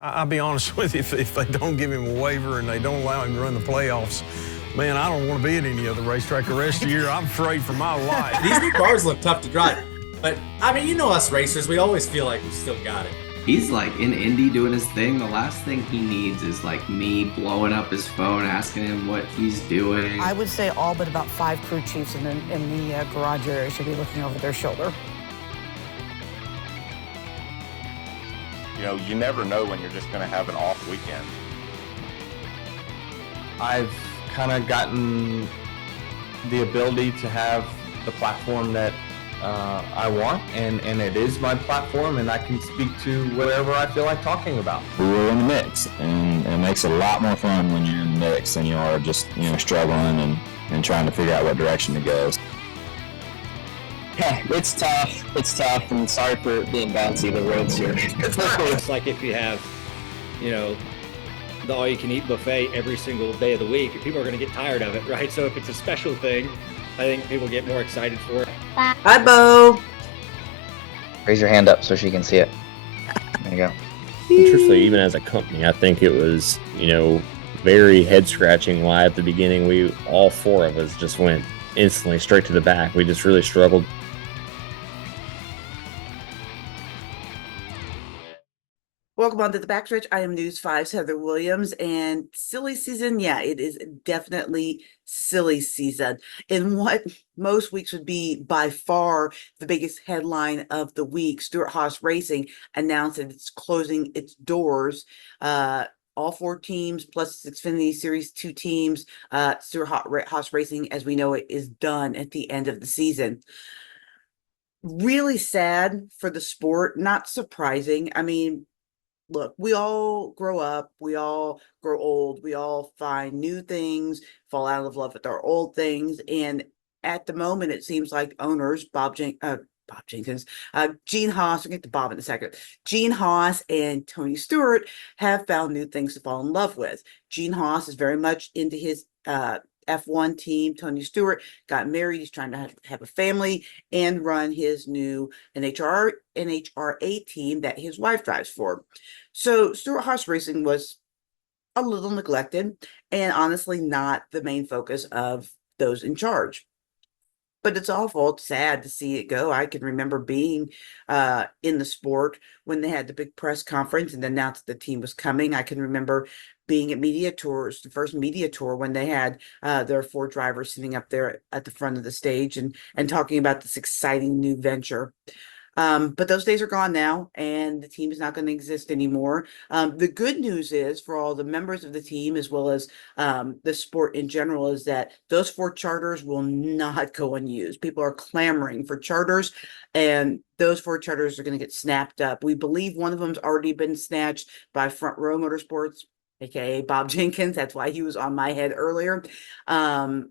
I'll be honest with you, if they don't give him a waiver and they don't allow him to run the playoffs, man, I don't want to be at any other racetrack the rest of the year. I'm afraid for my life. These new cars look tough to drive. But, I mean, you know us racers, we always feel like we still got it. He's like in Indy doing his thing. The last thing he needs is like me blowing up his phone, asking him what he's doing. I would say all but about 5 crew chiefs in the garage area should be looking over their shoulder. You know, you never know when you're just going to have an off weekend. I've kind of gotten the ability to have the platform that I want, and it is my platform, and I can speak to whatever I feel like talking about. We were in the mix, and it makes it a lot more fun when you're in the mix than you are just, struggling and trying to figure out what direction to go. Yeah, it's tough, and sorry for being bouncy, the roads here. It's like if you have, the all-you-can-eat buffet every single day of the week, people are going to get tired of it, right? So if it's a special thing, I think people get more excited for it. Hi, Bo. Raise your hand up so she can see it. There you go. Truthfully, even as a company, I think it was, very head-scratching why at the beginning all 4 of us just went instantly straight to the back. We just really struggled. Welcome on to the Backstretch. I am News 5's Heather Williams, and silly season, yeah, it is definitely silly season. In what most weeks would be by far the biggest headline of the week, Stewart Haas Racing announced that it's closing its doors. All 4 teams plus Xfinity Series 2 teams, Stewart Haas Racing, as we know it, is done at the end of the season. Really sad for the sport, not surprising. I mean, look, we all grow up, we all grow old, we all find new things, fall out of love with our old things. And at the moment, it seems like owners, Jenkins, Gene Haas, we'll get to Bob in a second. Gene Haas and Tony Stewart have found new things to fall in love with. Gene Haas is very much into his F1 team. Tony Stewart got married. He's trying to have a family and run his new NHRA team that his wife drives for. So Stewart Haas Racing was a little neglected and honestly not the main focus of those in charge. But it's awful. It's sad to see it go. I can remember being in the sport when they had the big press conference and announced the team was coming. I can remember being at media tours, the first media tour, when they had their 4 drivers sitting up there at the front of the stage and talking about this exciting new venture. But those days are gone now, and the team is not going to exist anymore. The good news is for all the members of the team, as well as the sport in general, is that those 4 charters will not go unused. People are clamoring for charters, and those 4 charters are going to get snapped up. We believe one of them's already been snatched by Front Row Motorsports, aka Bob Jenkins. That's why he was on my head earlier. To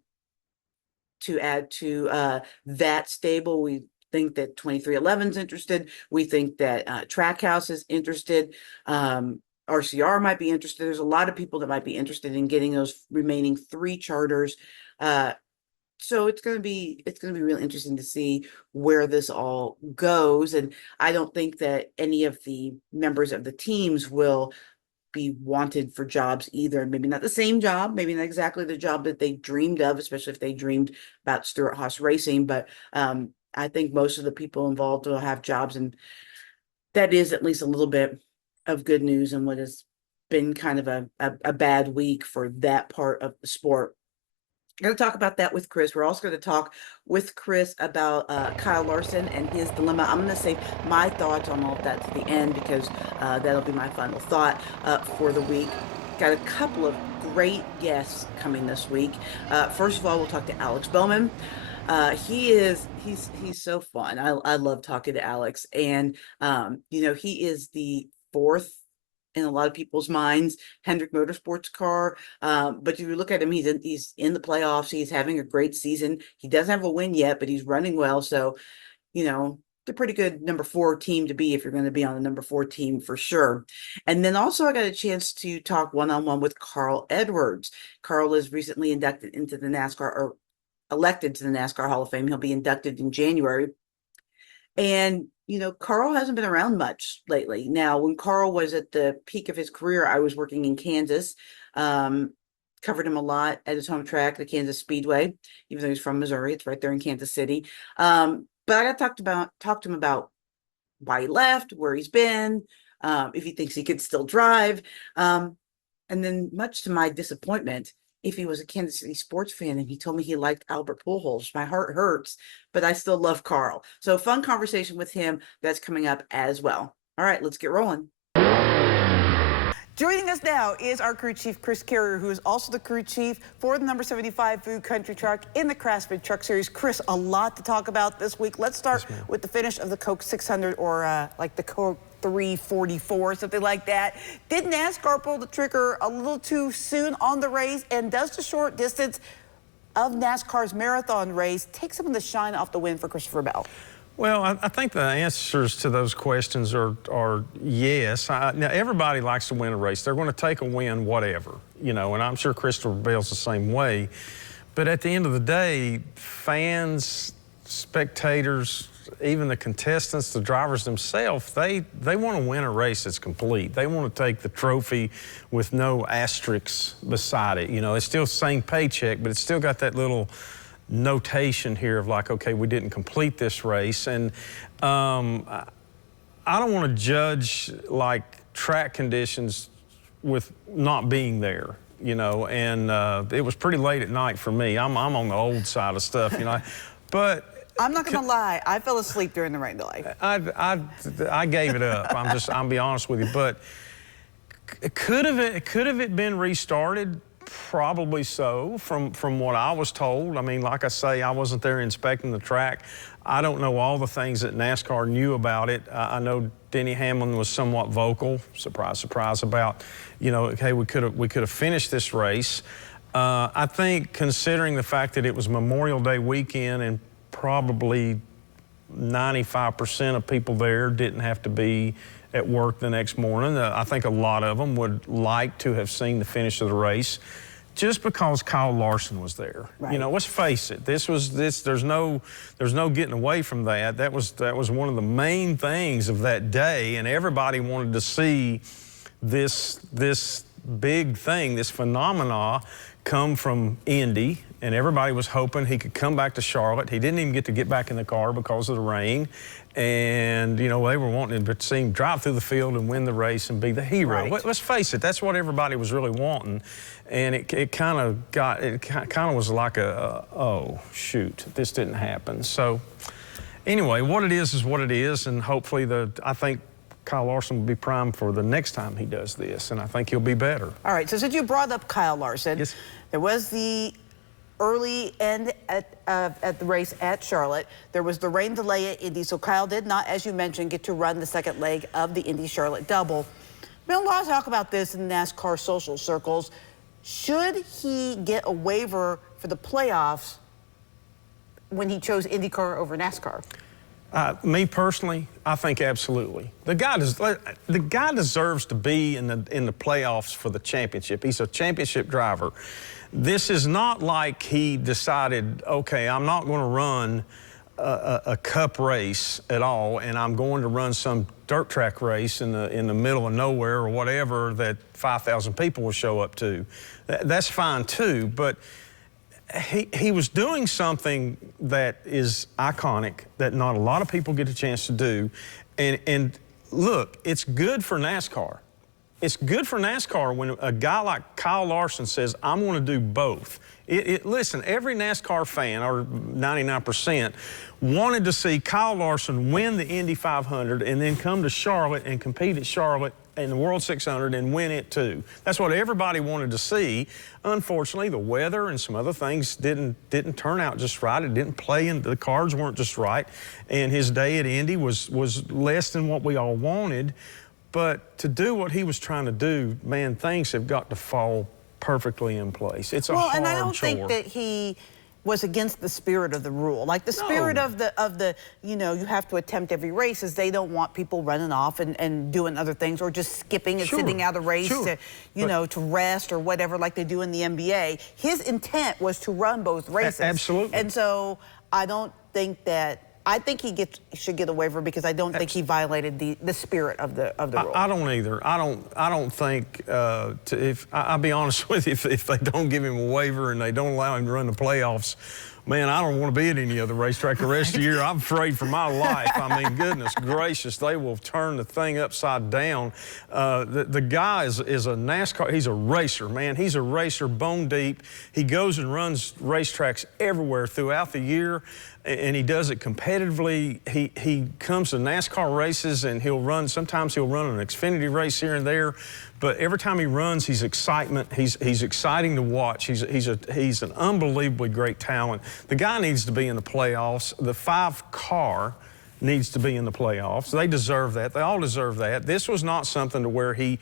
add to that stable, we think that 2311 is interested. We think that Trackhouse is interested. RCR might be interested. There's a lot of people that might be interested in getting those remaining 3 charters. So it's going to be really interesting to see where this all goes. And I don't think that any of the members of the teams will be wanted for jobs either. Maybe not the same job, maybe not exactly the job that they dreamed of, especially if they dreamed about Stewart Haas Racing. But I think most of the people involved will have jobs, and that is at least a little bit of good news in what has been kind of a bad week for that part of the sport. I'm going to talk about that with Chris. We're also going to talk with Chris about Kyle Larson and his dilemma. I'm going to save my thoughts on all of that to the end because that'll be my final thought for the week. Got a couple of great guests coming this week. First of all, we'll talk to Alex Bowman. He's so fun. I love talking to Alex, and he is the 4th in a lot of people's minds Hendrick Motorsports car. But if you look at him, he's in the playoffs. He's having a great season. He doesn't have a win yet, but he's running well. So, it's a pretty good number 4 team to be if you're going to be on the number 4 team for sure. And then also I got a chance to talk one-on-one with Carl Edwards. Carl is recently inducted into the NASCAR, or elected to the NASCAR Hall of Fame. He'll be inducted in January. And you know, Carl hasn't been around much lately. Now, when Carl was at the peak of his career, I was working in Kansas. Covered him a lot at his home track, the Kansas Speedway, even though he's from Missouri. It's right there in Kansas City. But I got talked to him about why he left, where he's been, if he thinks he could still drive. And then, much to my disappointment, if he was a Kansas City sports fan and he told me he liked Albert Pujols, my heart hurts, but I still love Carl. So fun conversation with him that's coming up as well. All right, let's get rolling. Joining us now is our crew chief, Chris Carrier, who is also the crew chief for the number 75 Food Country Truck in the Craftsman Truck Series. Chris, a lot to talk about this week. Let's start with the finish of the Coke 600, or like the Coke 344, something like that. Did NASCAR pull the trigger a little too soon on the race? And does the short distance of NASCAR's marathon race take some of the shine off the win for Christopher Bell? Well, I think the answers to those questions are yes. Now, everybody likes to win a race. They're going to take a win, whatever, you know, and I'm sure Christopher Bell's the same way. But at the end of the day, fans, spectators, even the contestants, the drivers themselves, they want to win a race that's complete. They want to take the trophy with no asterisks beside it. You know, it's still the same paycheck, but it's still got that little notation here of like, okay, we didn't complete this race. And I don't want to judge like track conditions with not being there, you know, and it was pretty late at night for me. I'm on the old side of stuff, you know, but I'm not going to lie, I fell asleep during the rain delay. I gave it up. I'll be honest with you, but could have it been restarted? Probably so, from what I was told. I mean, like I say, I wasn't there inspecting the track. I don't know all the things that NASCAR knew about it. I know Denny Hamlin was somewhat vocal, surprise, surprise, about, you know, okay, we could have finished this race. I think considering the fact that it was Memorial Day weekend and probably 95% of people there didn't have to be at work the next morning. I think a lot of them would like to have seen the finish of the race just because Kyle Larson was there. Right. You know, let's face it, there's no getting away from that. That was one of the main things of that day, and everybody wanted to see this big thing, this phenomena come from Indy, and everybody was hoping he could come back to Charlotte. He didn't even get back in the car because of the rain. And, you know, they were wanting to see him drive through the field and win the race and be the hero. Right. Let's face it, that's what everybody was really wanting. And it kind of was like oh, shoot, this didn't happen. So, anyway, what it is what it is. And hopefully, I think Kyle Larson will be primed for the next time he does this. And I think he'll be better. All right, so since you brought up Kyle Larson, yes. There was the early end at the race at Charlotte. There was the rain delay at Indy, so Kyle did not, as you mentioned, get to run the second leg of the Indy-Charlotte double. There's been a lot of talk about this in NASCAR social circles. Should he get a waiver for the playoffs when he chose IndyCar over NASCAR? Me personally, I think absolutely. The guy deserves to be in the playoffs for the championship. He's a championship driver. This is not like he decided, okay, I'm not going to run a cup race at all, and I'm going to run some dirt track race in the middle of nowhere or whatever that 5,000 people will show up to. That's fine too, but he was doing something that is iconic that not a lot of people get a chance to do, and look, it's good for NASCAR. It's good for NASCAR when a guy like Kyle Larson says, I'm going to do both. Listen, every NASCAR fan, or 99%, wanted to see Kyle Larson win the Indy 500 and then come to Charlotte and compete at Charlotte in the World 600 and win it too. That's what everybody wanted to see. Unfortunately, the weather and some other things didn't turn out just right. It didn't play, and the cards weren't just right. And his day at Indy was less than what we all wanted. But to do what he was trying to do, man, things have got to fall perfectly in place. It's a hard chore. Well, and I don't think that he was against the spirit of the rule. Like the spirit of the you know, you have to attempt every race, is they don't want people running off and doing other things, or just skipping and sitting out a race to, you know, to rest or whatever, like they do in the NBA. His intent was to run both races. Absolutely. And so I don't think that I think he should get a waiver because I don't think he violated the spirit of the rule. I don't either. I don't think I'll be honest with you, if they don't give him a waiver and they don't allow him to run the playoffs, man, I don't want to be at any other racetrack the rest of the year. I'm afraid for my life. I mean, goodness gracious, they will turn the thing upside down. The guy is a NASCAR, he's a racer, man. He's a racer bone deep. He goes and runs racetracks everywhere throughout the year, and he does it competitively. He comes to NASCAR races, and sometimes he'll run an Xfinity race here and there. But every time he runs, he's excitement. He's exciting to watch. He's an unbelievably great talent. The guy needs to be in the playoffs. The 5 car needs to be in the playoffs. They deserve that. They all deserve that. This was not something to where he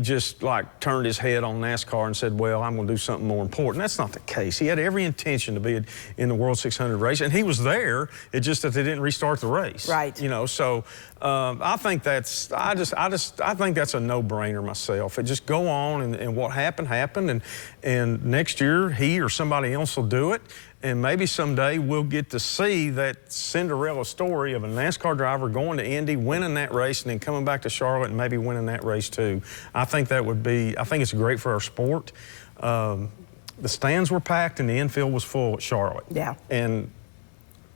just like turned his head on NASCAR and said, well, I'm going to do something more important. That's not the case. He had every intention to be in the World 600 race, and he was there. It's just that they didn't restart the race. Right. You know, so I think that's I think that's a no-brainer myself. It just go on, and what happened, and next year he or somebody else will do it. And maybe someday we'll get to see that Cinderella story of a NASCAR driver going to Indy, winning that race, and then coming back to Charlotte and maybe winning that race too. I think it's great for our sport. The stands were packed and the infield was full at Charlotte. Yeah. And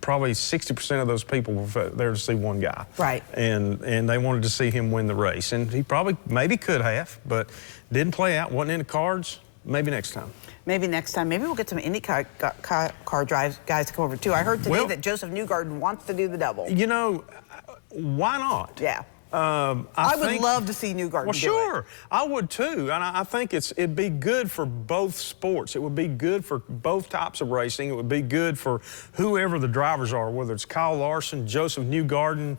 probably 60% of those people were there to see one guy. Right. And they wanted to see him win the race. And he maybe could have, but didn't play out, wasn't in the cards. Maybe next time. Maybe next time. Maybe we'll get some IndyCar guys to come over too. I heard today that Joseph Newgarden wants to do the double. You know, why not? Yeah. I would love to see Newgarden Well, do sure. it. I would too. And I think it'd be good for both sports. It would be good for both types of racing. It would be good for whoever the drivers are, whether it's Kyle Larson, Joseph Newgarden,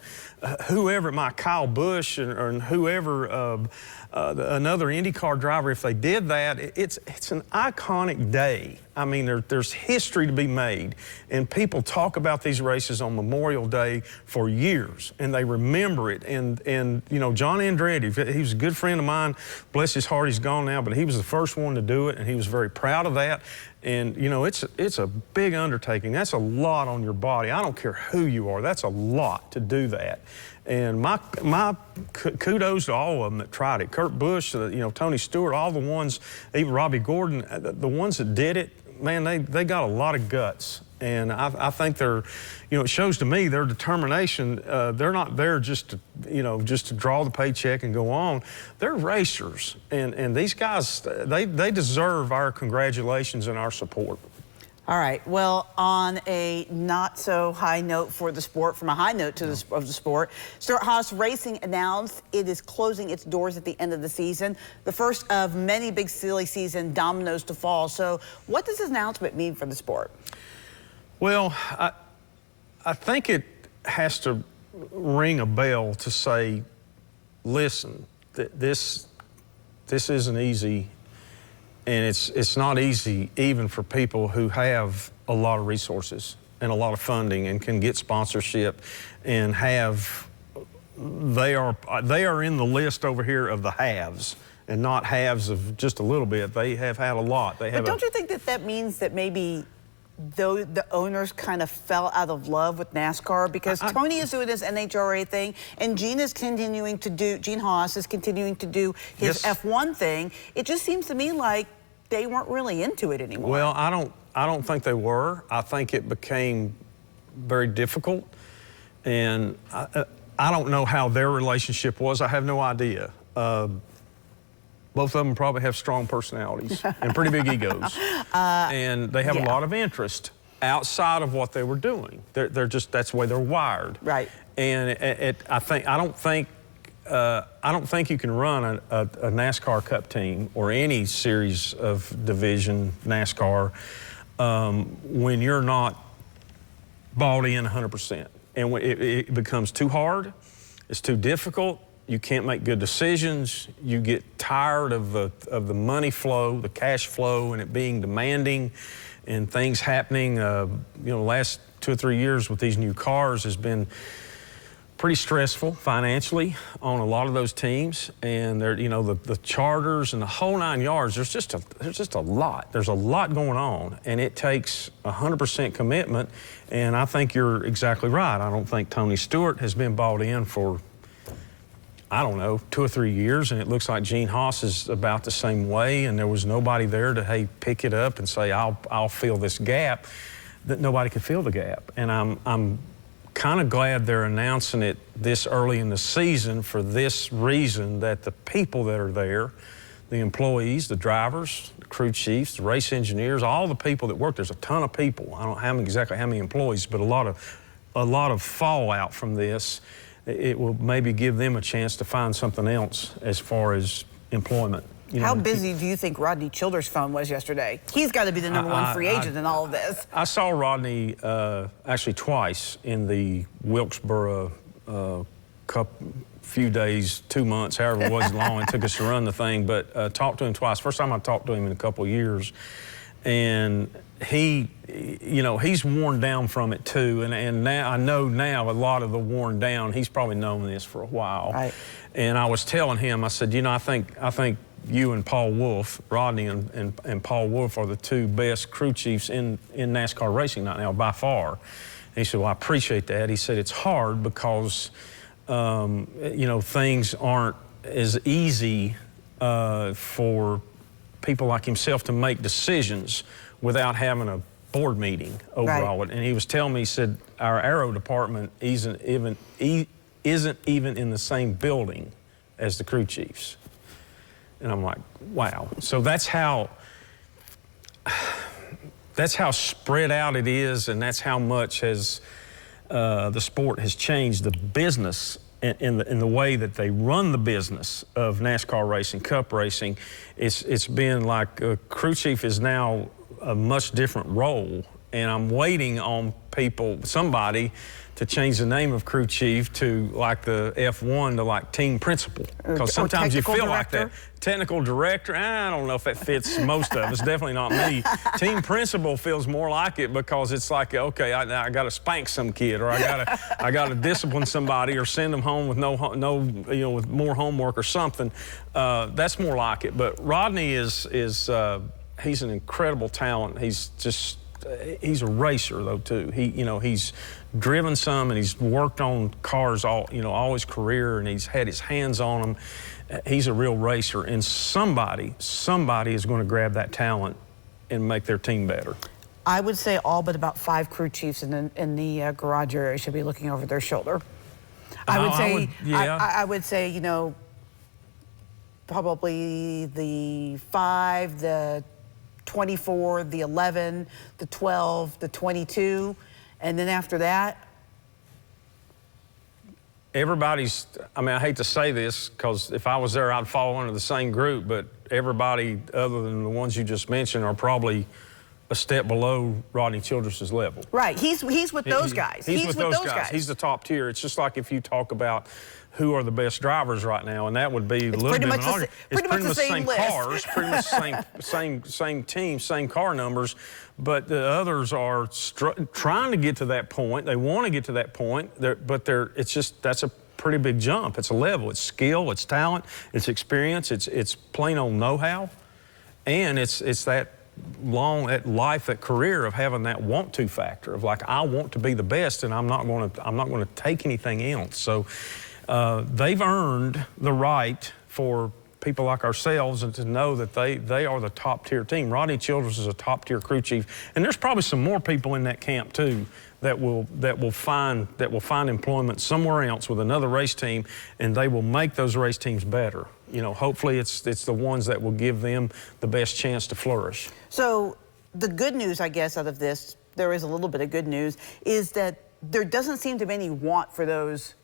whoever it might, Kyle Busch, or whoever, another IndyCar driver. If they did that, it's an iconic day. I mean, there's history to be made, and people talk about these races on Memorial Day for years, and they remember it. And you know, John Andretti, he was a good friend of mine. Bless his heart, he's gone now, but he was the first one to do it, and he was very proud of that. And you know, it's a big undertaking. That's a lot on your body. I don't care who you are. That's a lot to do that. And my kudos to all of them that tried it. Kurt Busch, you know, Tony Stewart, all the ones, even Robbie Gordon, the ones that did it, man, they got a lot of guts. And I think they're, you know, it shows to me their determination. They're not there just to draw the paycheck and go on. They're racers, and these guys, they deserve our congratulations and our support. All right. Well, on a not so high note for the sport, from a high note to of the sport, Stewart Haas Racing announced it is closing its doors at the end of the season, the first of many big silly season dominoes to fall. So what does this announcement mean for the sport? Well, I think it has to ring a bell to say, listen, this isn't easy. And it's not easy even for people who have a lot of resources and a lot of funding and can get sponsorship and they are in the list over here of the haves and not halves of just a little bit. They have had a lot. But don't you think that means that maybe though the owners kind of fell out of love with NASCAR, because Tony is doing his NHRA thing and Gene Haas is continuing to do his F1 thing. It just seems to me like they weren't really into it anymore. Well, I don't think they were. I think it became very difficult, and I don't know how their relationship was. I have no idea. Both of them probably have strong personalities and pretty big egos, and they have a lot of interest outside of what they were doing. They're just, that's the way they're wired. Right. And I don't think you can run a NASCAR Cup team or any series of division NASCAR when you're not bought in 100%. And it becomes too hard, it's too difficult. You can't make good decisions. You get tired of the money flow, the cash flow, and it being demanding, and things happening. You know, the last 2 or 3 years with these new cars has been pretty stressful financially on a lot of those teams, and they're, you know, the charters and the whole 9 yards. There's just a lot. There's a lot going on, and it takes 100% commitment. And I think you're exactly right. I don't think Tony Stewart has been bought in for, I don't know, 2 or 3 years, and it looks like Gene Haas is about the same way. And there was nobody there to, hey, pick it up and say, I'll fill this gap. That nobody could fill the gap, and I'm kind of glad they're announcing it this early in the season for this reason, that the people that are there, the employees, the drivers, the crew chiefs, the race engineers, all the people that work, there's a ton of people. I don't know exactly how many employees, but a lot of fallout from this. It will maybe give them a chance to find something else as far as employment. You know, how busy do you think Rodney Childers' phone was yesterday? He's got to be the #1 free agent in all of this. I saw Rodney actually twice in the Wilkesboro few days, 2 months, however it was long it took us to run the thing, but talked to him twice. First time I talked to him in a couple of years, and he, you know, he's worn down from it too, and now I know now a lot of the worn down, he's probably known this for a while. Right. And I was telling him, I said, you know, I think you and Paul Wolf, Rodney and Paul Wolf are the 2 best crew chiefs in NASCAR racing right now, by far. And he said, well, I appreciate that. He said, it's hard because, you know, things aren't as easy for people like himself to make decisions without having a board meeting over all it. And he was telling me, he said, our aero department isn't even in the same building as the crew chiefs. And I'm like, wow. So that's how spread out it is, and that's how much has the sport has changed. The business in the way that they run the business of NASCAR racing, Cup racing, it's been like a crew chief is now a much different role. And I'm waiting on somebody to change the name of crew chief to like the F1 to like team principal. Because sometimes you feel like that. Technical director, I don't know if that fits most of us, definitely not me. Team principal feels more like it because it's like, okay, I got to spank some kid, or I got to discipline somebody, or send them home with you know, with more homework or something. That's more like it. But Rodney is he's an incredible talent. He's a racer though too. You know, he's driven some, and he's worked on cars all his career, and he's had his hands on them. He's a real racer, and somebody is going to grab that talent and make their team better. I would say all but about 5 crew chiefs in the garage area should be looking over their shoulder. I would say, you know, probably the 5, the 24, the 11, the 12, the 22, and then after that, everybody's, I mean, I hate to say this because if I was there, I'd fall under the same group, but everybody other than the ones you just mentioned are probably a step below Rodney Childress' level. Right, he's with those guys. He's with those guys. He's the top tier. It's just like if you talk about who are the best drivers right now, and that would be a little bit of an argument. It's pretty much the same cars, pretty much the same team, same car numbers, but the others are trying to get to that point. They want to get to that point, but it's just, that's a pretty big jump. It's a level. It's skill, it's talent, it's experience, it's plain old know-how, and it's that life, that career of having that want-to factor of like, I want to be the best, and I'm not going to take anything else. So they've earned the right for people like ourselves and to know that they are the top tier team. Rodney Childress is a top tier crew chief, and there's probably some more people in that camp too that will find employment somewhere else with another race team, and they will make those race teams better. You know, hopefully it's the ones that will give them the best chance to flourish. So the good news, I guess, out of this, there is a little bit of good news, is that there doesn't seem to be any want for those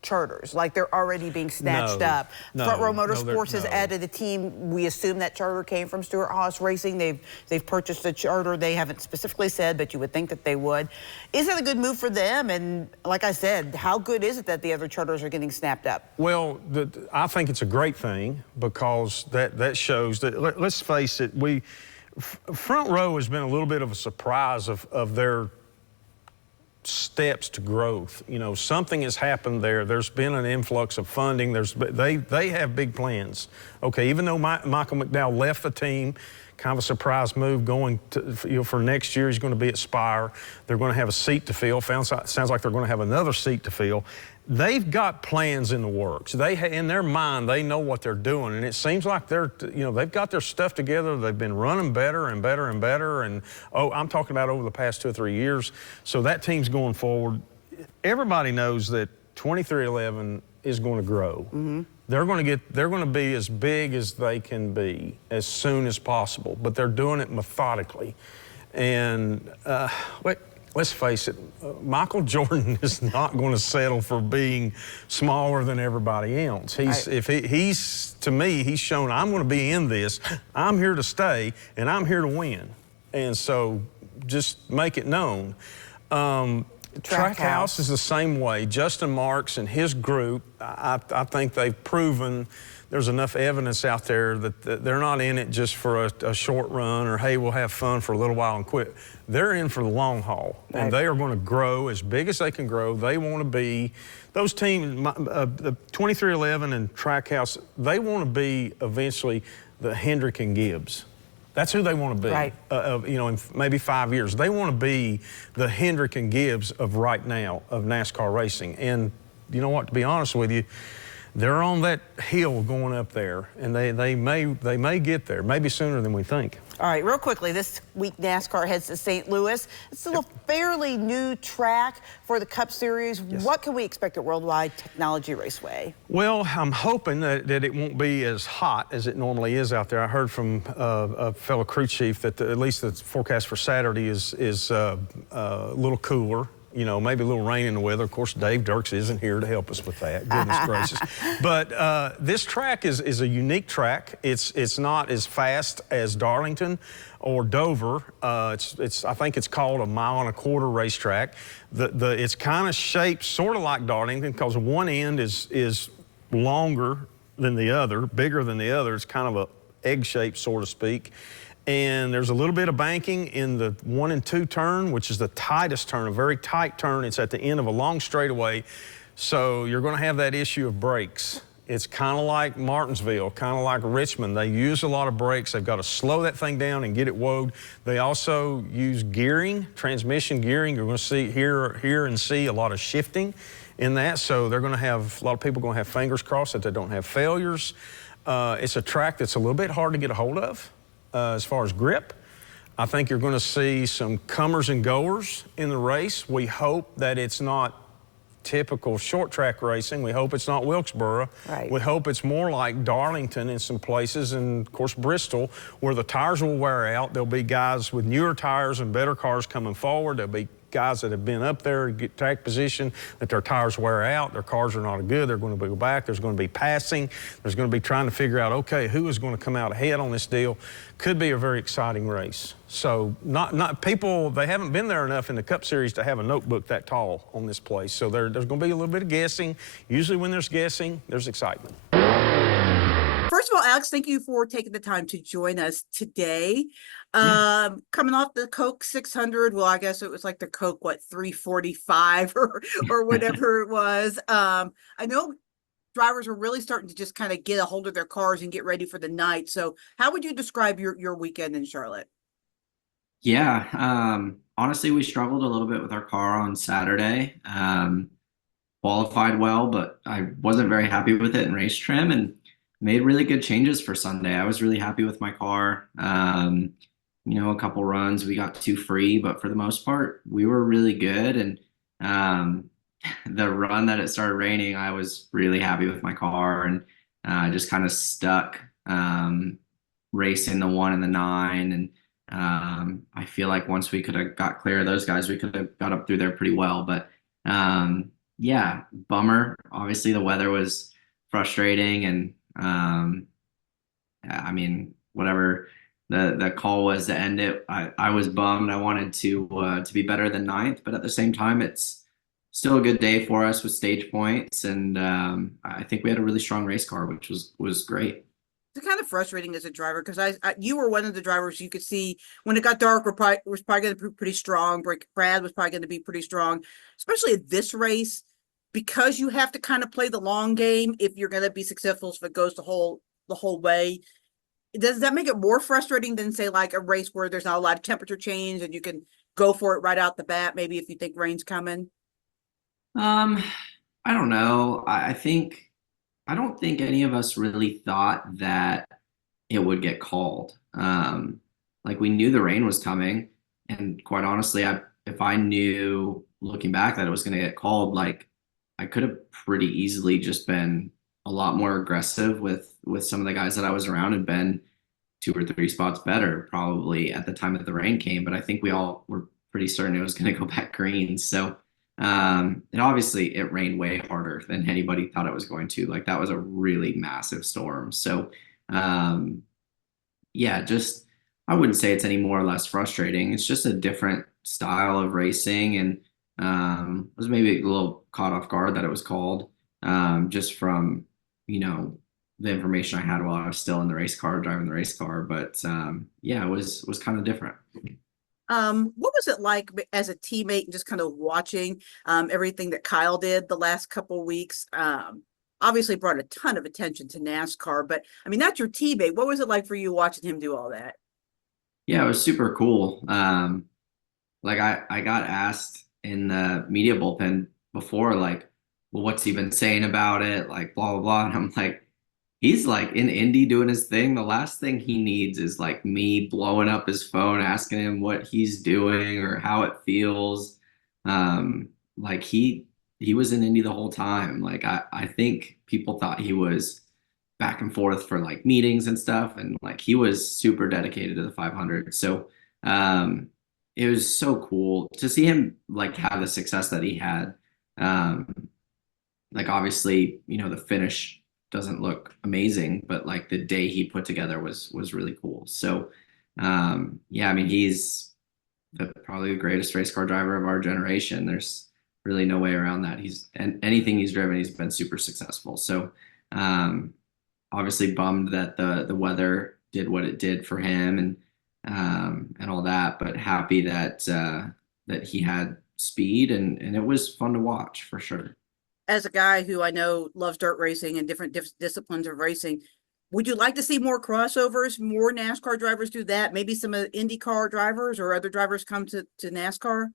charters, like they're already being snatched up. Front Row Motorsports has added a team. We assume that charter came from Stewart Haas Racing. They've purchased a charter. They haven't specifically said, but you would think that they would. Is it a good move for them? And like I said, how good is it that the other charters are getting snapped up? Well, I think it's a great thing because that shows that, let's face it, Front Row has been a little bit of a surprise of their steps to growth. You know, something has happened there. There's been an influx of funding. They have big plans. Okay, even though Michael McDowell left the team, kind of a surprise move going to, for next year. He's going to be at Spire. They're going to have a seat to fill. Sounds like they're going to have another seat to fill. They've got plans in the works. In their mind, they know what they're doing, and it seems like they've got their stuff together. They've been running better and better and better, and I'm talking about over the past 2 or 3 years. So that team's going forward. Everybody knows that 2311 is going to grow. Mm-hmm. They're going to be as big as they can be as soon as possible, but they're doing it methodically. And let's face it, Michael Jordan is not going to settle for being smaller than everybody else. To me, he's shown, I'm going to be in this. I'm here to stay, and I'm here to win. And so just make it known. Trackhouse is the same way. Justin Marks and his group, I think they've proven there's enough evidence out there that they're not in it just for a short run or, hey, we'll have fun for a little while and quit. They're in for the long haul, and they are going to grow as big as they can grow. They want to be, those teams, 2311 and Trackhouse, they want to be eventually the Hendrick and Gibbs. That's who they want to be, right. In maybe 5 years. They want to be the Hendrick and Gibbs of right now, of NASCAR racing. And you know what, to be honest with you, they're on that hill going up there, and they may get there, maybe sooner than we think. All right, real quickly, this week NASCAR heads to St. Louis. It's still a fairly new track for the Cup Series. Yes. What can we expect at Worldwide Technology Raceway? Well, I'm hoping that it won't be as hot as it normally is out there. I heard from a fellow crew chief that at least the forecast for Saturday is a little cooler. You know, maybe a little rain in the weather. Of course, Dave Dirks isn't here to help us with that. Goodness gracious. But this track is a unique track. It's not as fast as Darlington or Dover. I think it's called a 1.25 mile racetrack. It's kind of shaped sort of like Darlington because one end is longer than the other, bigger than the other. It's kind of a egg shape, so to speak. And there's a little bit of banking in the 1 and 2 turn, which is the tightest turn, a very tight turn. It's at the end of a long straightaway. So you're going to have that issue of brakes. It's kind of like Martinsville, kind of like Richmond. They use a lot of brakes. They've got to slow that thing down and get it woed. They also use gearing, transmission gearing. You're going to see hear and see a lot of shifting in that. So they're going to have, a lot of people are going to have fingers crossed that they don't have failures. It's a track that's a little bit hard to get a hold of. As far as grip, I think you're going to see some comers and goers in the race. We hope that it's not typical short track racing. We hope it's not Wilkesboro. Right. We hope it's more like Darlington in some places, and of course Bristol, where the tires will wear out. There'll be guys with newer tires and better cars coming forward. There'll be guys that have been up there, get track position, that their tires wear out, their cars are not good, they're going to go back, there's going to be passing, there's going to be trying to figure out, okay, who is going to come out ahead on this deal. Could be a very exciting race. So not people, they haven't been there enough in the Cup Series to have a notebook that tall on this place. So there's going to be a little bit of guessing. Usually when there's guessing, there's excitement. First of all, Alex, thank you for taking the time to join us today. Coming off the Coke 600, well, I guess it was like the Coke, 345 or whatever it was. I know drivers are really starting to just kind of get a hold of their cars and get ready for the night. So how would you describe your weekend in Charlotte? Yeah, honestly, we struggled a little bit with our car on Saturday. Qualified well, but I wasn't very happy with it in race trim and made really good changes for Sunday. I was really happy with my car. A couple runs, we got 2 free, but for the most part, we were really good. And the run that it started raining, I was really happy with my car and just kind of stuck racing the 1 and the 9. And I feel like once we could have got clear of those guys, we could have got up through there pretty well. But yeah, bummer. Obviously, the weather was frustrating, and I mean, whatever the call was to end it, I was bummed. I wanted to be better than 9th, but at the same time, it's still a good day for us with stage points, and I think we had a really strong race car, which was great. it's kind of frustrating as a driver because you were one of the drivers you could see when it got dark. Was probably going to be pretty strong. Brad was probably going to be pretty strong, especially at this race, because you have to kind of play the long game if you're going to be successful. If it goes the whole way, does that make it more frustrating than say like a race where there's not a lot of temperature change and you can go for it right out the bat? Maybe if you think rain's coming. I don't know. I don't think any of us really thought that it would get called. Like we knew the rain was coming, and quite honestly, if I knew looking back that it was going to get called, like I could have pretty easily just been a lot more aggressive with some of the guys that I was around and been 2 or 3 spots better probably at the time that the rain came. But I think we all were pretty certain it was going to go back green. So and obviously it rained way harder than anybody thought it was going to. Like that was a really massive storm. So yeah, just I wouldn't say it's any more or less frustrating. It's just a different style of racing, and was maybe a little caught off guard that it was called, just from the information I had while I was still in the race car, driving the race car. But yeah, it was kind of different. What was it like as a teammate and just kind of watching everything that Kyle did the last couple of weeks? Obviously brought a ton of attention to NASCAR, but I mean, that's your teammate. What was it like for you watching him do all that? Yeah, it was super cool. Like I got asked in the media bullpen before, like, well, what's he been saying about it? Like, blah, blah, blah. And I'm like, he's like in Indy doing his thing. The last thing he needs is like me blowing up his phone, asking him what he's doing or how it feels. Like he was in Indy the whole time. Like I think people thought he was back and forth for like meetings and stuff, and like he was super dedicated to the 500. So it was so cool to see him like have the success that he had. Like obviously, the finish doesn't look amazing, but like the day he put together was really cool. So yeah, I mean, he's probably the greatest race car driver of our generation. There's really no way around that. And anything he's driven, he's been super successful. So obviously bummed that the weather did what it did for him and all that, but happy that that he had speed and it was fun to watch for sure. As a guy who I know loves dirt racing and different disciplines of racing, would you like to see more crossovers, more NASCAR drivers do that? Maybe some of the IndyCar drivers or other drivers come to NASCAR?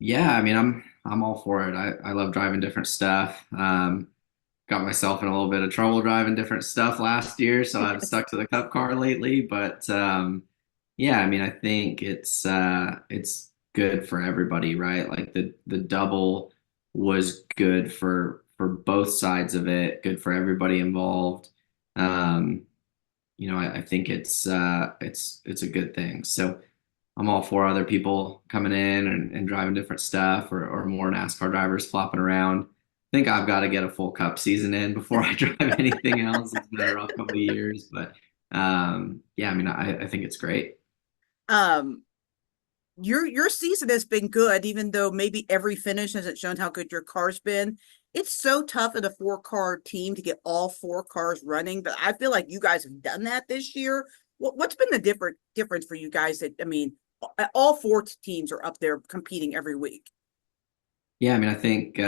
Yeah, I mean, I'm all for it. I love driving different stuff. Got myself in a little bit of trouble driving different stuff last year, so I've stuck to the Cup car lately. But yeah, I mean, I think it's good for everybody, right? Like the double was good for both sides of it, good for everybody involved. I think it's a good thing. So I'm all for other people coming in and driving different stuff or more NASCAR drivers flopping around. I think I've got to get a full Cup season in before I drive anything else. It's been a rough couple of years, but yeah, I mean, I think it's great. Your season has been good, even though maybe every finish hasn't shown how good your car's been. It's so tough in a 4-car team to get all 4 cars running, but I feel like you guys have done that this year. What's been the difference for you guys? That I mean, all 4 teams are up there competing every week. Yeah, I mean, I think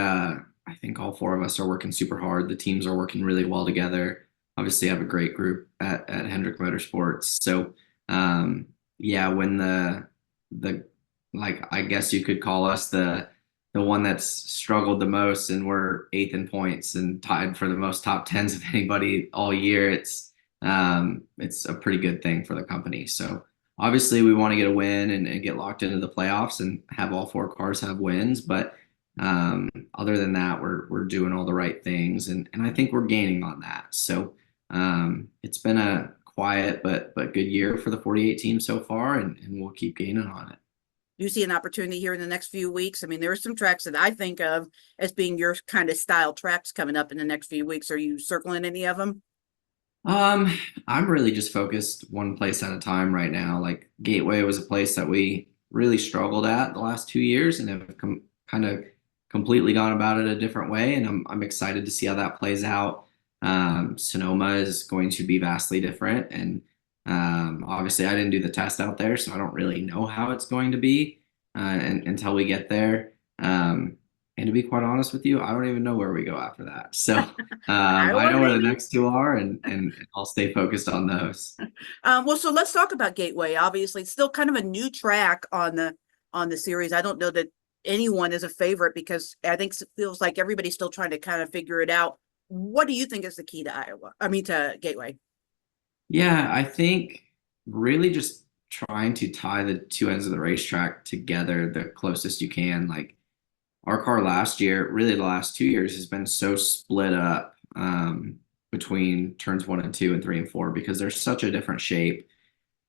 all 4 of us are working super hard. The teams are working really well together. Obviously, I have a great group at Hendrick Motorsports. So yeah, when the like I guess you could call us the one that's struggled the most and we're 8th in points and tied for the most top 10s of anybody all year, it's a pretty good thing for the company. So obviously we want to get a win and get locked into the playoffs and have all 4 cars have wins, but other than that, we're doing all the right things and I think we're gaining on that. So it's been a quiet but good year for the 48 team so far, and we'll keep gaining on it. Do you see an opportunity here in the next few weeks? I mean, there are some tracks that I think of as being your kind of style tracks coming up in the next few weeks. Are you circling any of them? I'm really just focused one place at a time right now. Like Gateway was a place that we really struggled at the last 2 years and have kind of completely gone about it a different way. And I'm excited to see how that plays out. Sonoma is going to be vastly different. And obviously, I didn't do the test out there, so I don't really know how it's going to be until we get there. And to be quite honest with you, I don't even know where we go after that. So I know where the next two are, and I'll stay focused on those. Well, so let's talk about Gateway. Obviously, it's still kind of a new track on the series. I don't know that anyone is a favorite because I think it feels like everybody's still trying to kind of figure it out. What do you think is the key to to Gateway? Yeah, I think really just trying to tie the two ends of the racetrack together the closest you can. Like our car last year, really the last 2 years, has been so split up between turns 1 and 2 and 3 and 4 because they're such a different shape.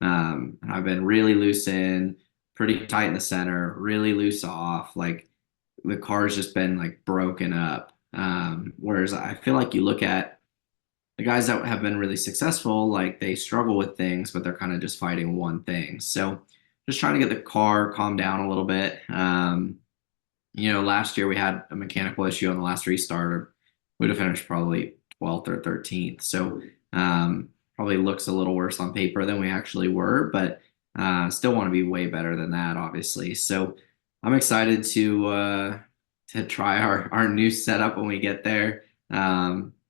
And I've been really loose in, pretty tight in the center, really loose off. Like the car's just been like broken up. Whereas I feel like you look at the guys that have been really successful, like they struggle with things, but they're kind of just fighting one thing. So just trying to get the car calmed down a little bit. Last year we had a mechanical issue on the last restart, or we'd have finished probably 12th or 13th. So probably looks a little worse on paper than we actually were, but still want to be way better than that, obviously. So I'm excited to try our new setup when we get there.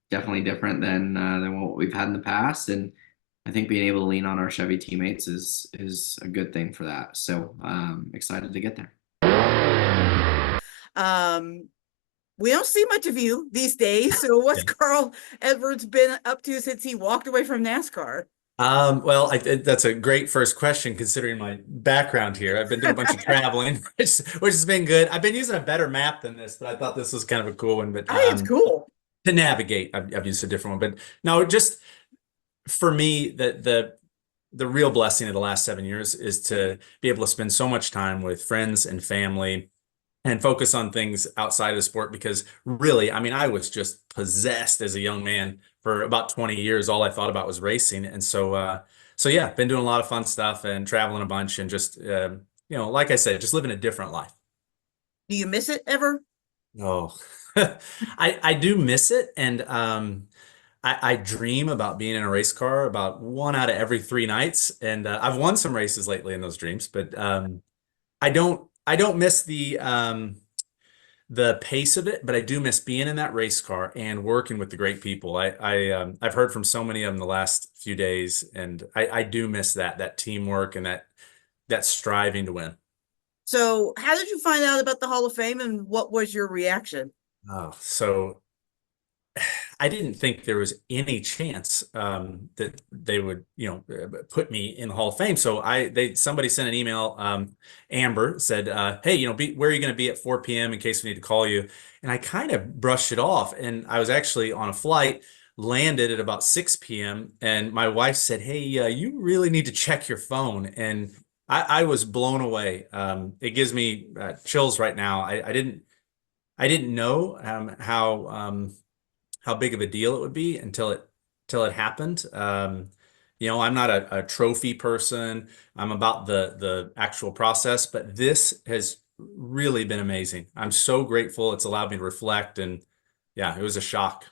Definitely different than what we've had in the past, and I think being able to lean on our Chevy teammates is a good thing for that. So excited to get there. We don't see much of you these days. So what's Carl Edwards been up to since he walked away from NASCAR? Well, that's a great first question considering my background here. I've been doing a bunch of traveling, which has been good. I've been using a better map than this, but I thought this was kind of a cool one. But I think it's cool to navigate. I've used a different one, but no, just for me, the real blessing of the last 7 years is to be able to spend so much time with friends and family and focus on things outside of the sport, because really, I mean, I was just possessed as a young man for about 20 years. All I thought about was racing. And so yeah, been doing a lot of fun stuff and traveling a bunch and just, like I said, just living a different life. Do you miss it ever? Oh, I do miss it. And I dream about being in a race car about 1 out of every 3 nights. And I've won some races lately in those dreams, but I don't miss the pace of it, but I do miss being in that race car and working with the great people. I've heard from so many of them the last few days, and I do miss that teamwork and that striving to win. So how did you find out about the Hall of Fame, and what was your reaction? Oh, so I didn't think there was any chance that they would, put me in the Hall of Fame. So somebody sent an email. Amber said, "Hey, where are you going to be at 4 p.m. in case we need to call you?" And I kind of brushed it off. And I was actually on a flight, landed at about 6 p.m. And my wife said, "Hey, you really need to check your phone." And I was blown away. It gives me chills right now. I didn't know how big of a deal it would be until it happened. I'm not a trophy person. I'm about the actual process, but this has really been amazing. I'm so grateful. It's allowed me to reflect, and yeah, it was a shock.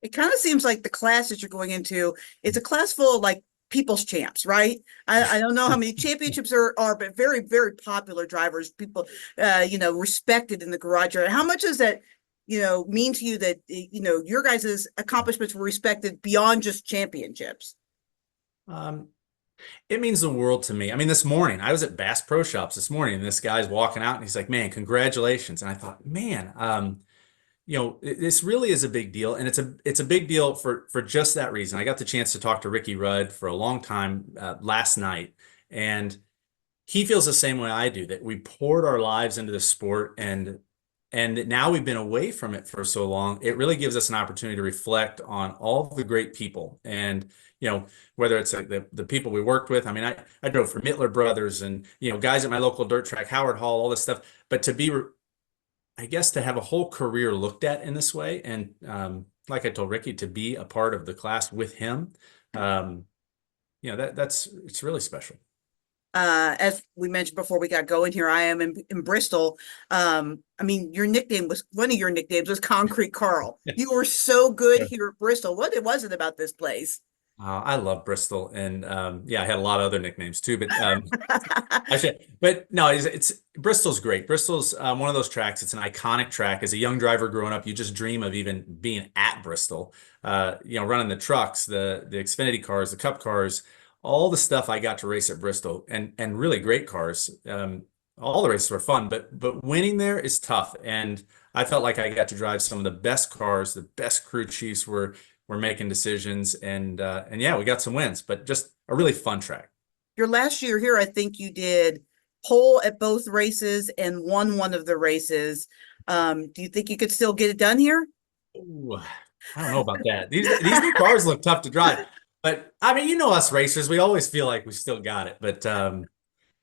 It kind of seems like the class that you're going into, it's a class full of like people's champs, right? I don't know how many championships there are, but very, very popular drivers, people, respected in the garage area. How much does that mean to you that, your guys' accomplishments were respected beyond just championships? It means the world to me. I mean, this morning, I was at Bass Pro Shops this morning, and this guy's walking out and he's like, "Man, congratulations." And I thought, man, this really is a big deal. And it's a big deal for just that reason. I got the chance to talk to Ricky Rudd for a long time last night, and he feels the same way I do, that we poured our lives into the sport, and now we've been away from it for so long. It really gives us an opportunity to reflect on all the great people, and whether it's like the people we worked with. I mean, I drove for Mittler Brothers and guys at my local dirt track, Howard Hall, all this stuff. But I guess to have a whole career looked at in this way, and like I told Ricky, to be a part of the class with him, it's really special. As we mentioned before we got going here, I am in Bristol. I mean, one of your nicknames was Concrete Carl. You were so good here at Bristol. What was it about this place? I love Bristol, and yeah, I had a lot of other nicknames too, but but no, it's Bristol's great. Bristol's one of those tracks. It's an iconic track. As a young driver growing up, you just dream of even being at Bristol. Running the trucks, the Xfinity cars, the Cup cars, all the stuff I got to race at Bristol, and really great cars. All the races were fun, but winning there is tough, and I felt like I got to drive some of the best cars. The best crew chiefs were making decisions, and yeah, we got some wins, but just a really fun track. Your last year here, I think you did pole at both races and won one of the races. Do you think you could still get it done here? Ooh, I don't know about that. These new cars look tough to drive, but I mean, us racers, we always feel like we still got it. But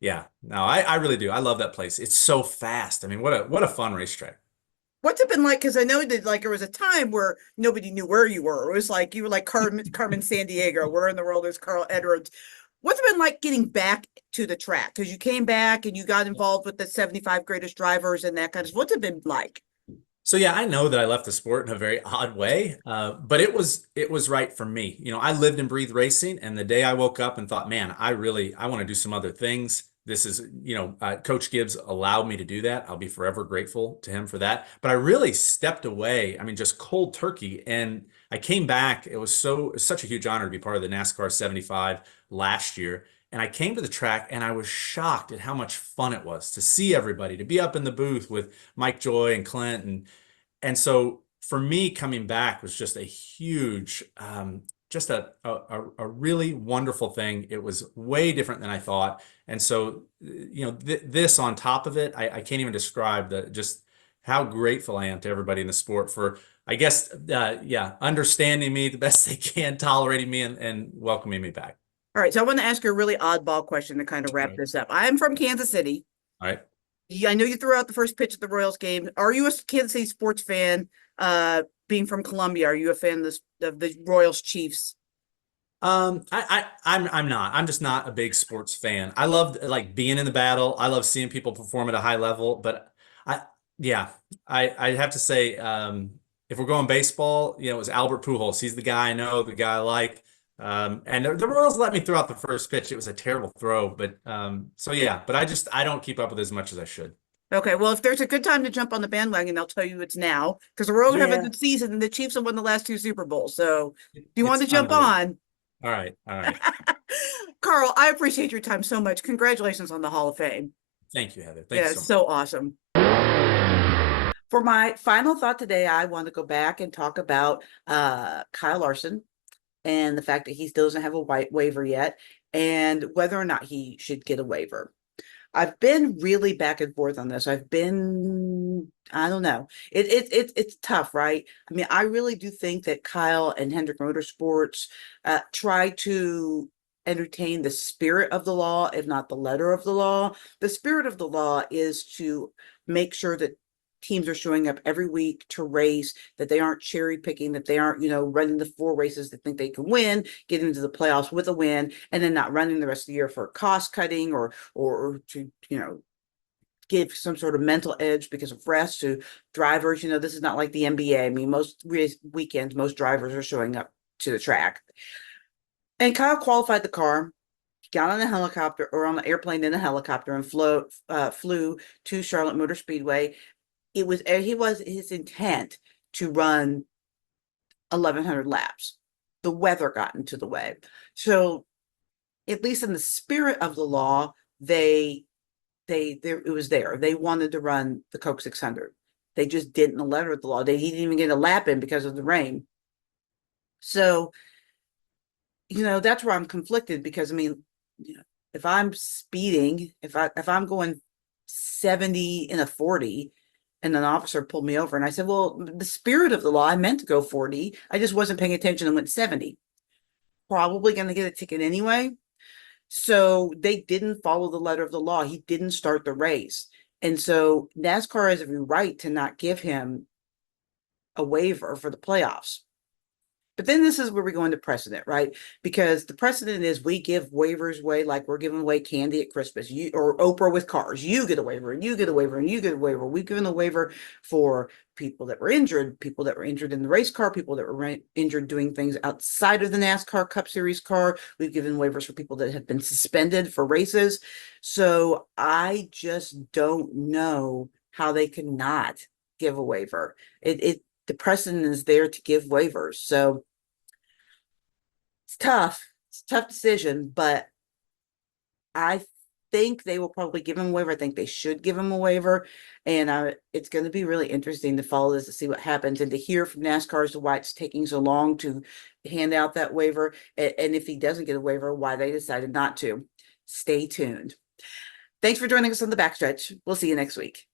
yeah, no, I really do. I love that place. It's so fast. I mean, what a fun racetrack. What's it been like? Because I know that there was a time where nobody knew where you were. It was like you were like Carmen Sandiego. Where in the world is Carl Edwards? What's it been like getting back to the track? Because you came back and you got involved with the 75 greatest drivers and that kind of stuff. What's it been like? So yeah, I know that I left the sport in a very odd way, but it was right for me. I lived and breathed racing, and the day I woke up and thought, man, I want to do some other things. This is, Coach Gibbs allowed me to do that. I'll be forever grateful to him for that. But I really stepped away. I mean, just cold turkey. And I came back. It was such a huge honor to be part of the NASCAR 75 last year. And I came to the track and I was shocked at how much fun it was to see everybody, to be up in the booth with Mike Joy and Clint. And so for me, coming back was just a huge, just a really wonderful thing. It was way different than I thought. And so, this on top of it, I can't even describe just how grateful I am to everybody in the sport for, I guess, understanding me the best they can, tolerating me, and welcoming me back. All right. So I want to ask you a really oddball question to kind of wrap this up. I'm from Kansas City. All right. I know you threw out the first pitch at the Royals game. Are you a Kansas City sports fan? Being from Columbia, are you a fan of the Royals Chiefs? I'm not. I'm just not a big sports fan. I love like being in the battle. I love seeing people perform at a high level, but I have to say, if we're going baseball, it was Albert Pujols. He's the guy I know, the guy I like. And the Royals let me throw out the first pitch. It was a terrible throw, but so yeah, but I don't keep up with as much as I should. Okay, well, if there's a good time to jump on the bandwagon, I'll tell you it's now, because the Royals have a good season and the Chiefs have won the last 2 Super Bowls. So if you want to jump on. All right. Carl, I appreciate your time so much. Congratulations on the Hall of Fame. Thank you, Heather. Thank you it's so awesome. For my final thought today, I want to go back and talk about Kyle Larson and the fact that he still doesn't have a waiver yet, and whether or not he should get a waiver. I've been really back and forth on this. I don't know. It's tough, right? I mean, I really do think that Kyle and Hendrick Motorsports try to entertain the spirit of the law, if not the letter of the law. The spirit of the law is to make sure that teams are showing up every week to race, that they aren't cherry picking, that they aren't, running the 4 races that think they can win, get into the playoffs with a win, and then not running the rest of the year for cost cutting or to, give some sort of mental edge because of rest to drivers. This is not like the NBA. I mean, most weekends, most drivers are showing up to the track. And Kyle qualified the car, got on a helicopter or on the airplane in a helicopter and flew to Charlotte Motor Speedway. It was his intent to run 1,100 laps. The weather got into the way. So at least in the spirit of the law, it was there. They wanted to run the Coke 600. They just didn't in the letter of the law. He didn't even get a lap in because of the rain. So, that's where I'm conflicted, because I mean, if I'm speeding, if I'm going 70 in a 40, and an officer pulled me over, and I said, well, the spirit of the law, I meant to go 40. I just wasn't paying attention and went 70. Probably going to get a ticket anyway. So they didn't follow the letter of the law. He didn't start the race. And so NASCAR has every right to not give him a waiver for the playoffs. But then this is where we go into precedent, right? Because the precedent is we give waivers away like we're giving away candy at Christmas. You or Oprah with cars. You get a waiver, and you get a waiver, and you get a waiver. We've given a waiver for people that were injured, people that were injured in the race car, people that were injured doing things outside of the NASCAR Cup Series car. We've given waivers for people that have been suspended for races. So I just don't know how they cannot give a waiver. The precedent is there to give waivers. So it's tough. It's a tough decision, but I think they will probably give him a waiver. I think they should give him a waiver. And it's going to be really interesting to follow this to see what happens and to hear from NASCAR as to why it's taking so long to hand out that waiver. And if he doesn't get a waiver, why they decided not to. Stay tuned. Thanks for joining us on the Backstretch. We'll see you next week.